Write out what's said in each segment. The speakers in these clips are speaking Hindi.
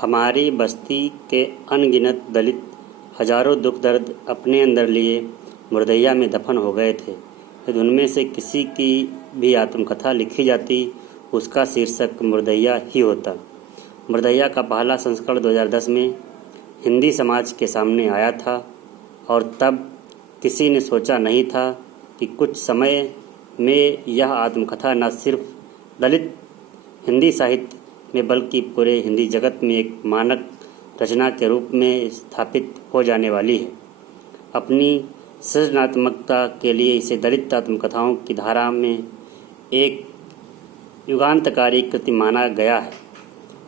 हमारी बस्ती के अनगिनत दलित हजारों दुख दर्द अपने अंदर लिए मुर्दैया में दफन हो गए थे। यदि उनमें से किसी की भी आत्मकथा लिखी जाती, उसका शीर्षक मुर्दैया ही होता। मुर्दैया का पहला संस्करण 2010 में हिंदी समाज के सामने आया था और तब किसी ने सोचा नहीं था कि कुछ समय में यह आत्मकथा न सिर्फ दलित हिंदी साहित्य में बल्कि पूरे हिंदी जगत में एक मानक रचना के रूप में स्थापित हो जाने वाली है। अपनी सृजनात्मकता के लिए इसे दलित आत्मकथाओं की धारा में एक युगांतकारी कृति माना गया है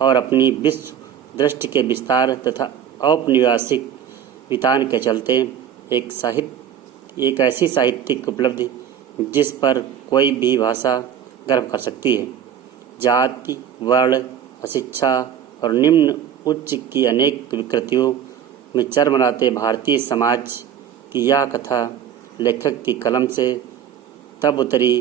और अपनी विश्व दृष्टि के विस्तार तथा औपनिवेशिक वितान के चलते एक ऐसी साहित्यिक उपलब्धि जिस पर कोई भी भाषा गर्व कर सकती है। जाति, वर्ण, अशिक्षा और निम्न उच्च की अनेक विकृतियों में चरमराते भारतीय समाज की यह कथा लेखक की कलम से तब उतरी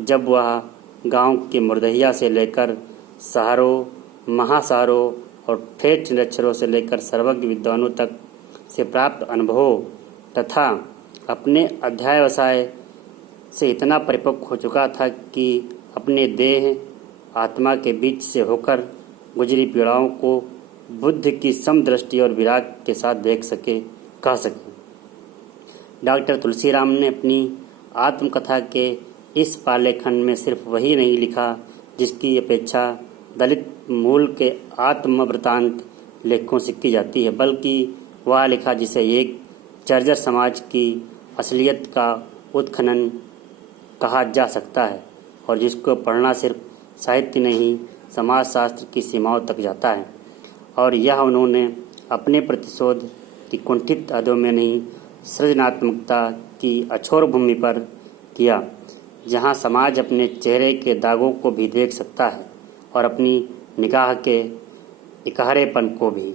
जब वह गांव के मुर्दैया से लेकर शहरों, महाशहरों और ठेठ निरक्षरों से लेकर सर्वज्ञ विद्वानों तक से प्राप्त अनुभवों तथा अपने अध्यावसाय से इतना परिपक्व हो चुका था कि अपने देह आत्मा के बीच से होकर गुजरी पीड़ाओं को बुद्ध की समदृष्टि और विराग के साथ कह सके। डॉक्टर तुलसीराम ने अपनी आत्मकथा के इस पालेखन में सिर्फ वही नहीं लिखा जिसकी अपेक्षा दलित मूल के आत्मवृतांत लेखों से की जाती है, बल्कि वह लिखा जिसे एक जर्जर समाज की असलियत का उत्खनन कहा जा सकता है और जिसको पढ़ना सिर्फ साहित्य नहीं समाजशास्त्र की सीमाओं तक जाता है। और यह उन्होंने अपने प्रतिशोध की कुंठित हदों में नहीं, सृजनात्मकता की अछोर भूमि पर किया, जहाँ समाज अपने चेहरे के दागों को भी देख सकता है और अपनी निगाह के इकहरेपन को भी।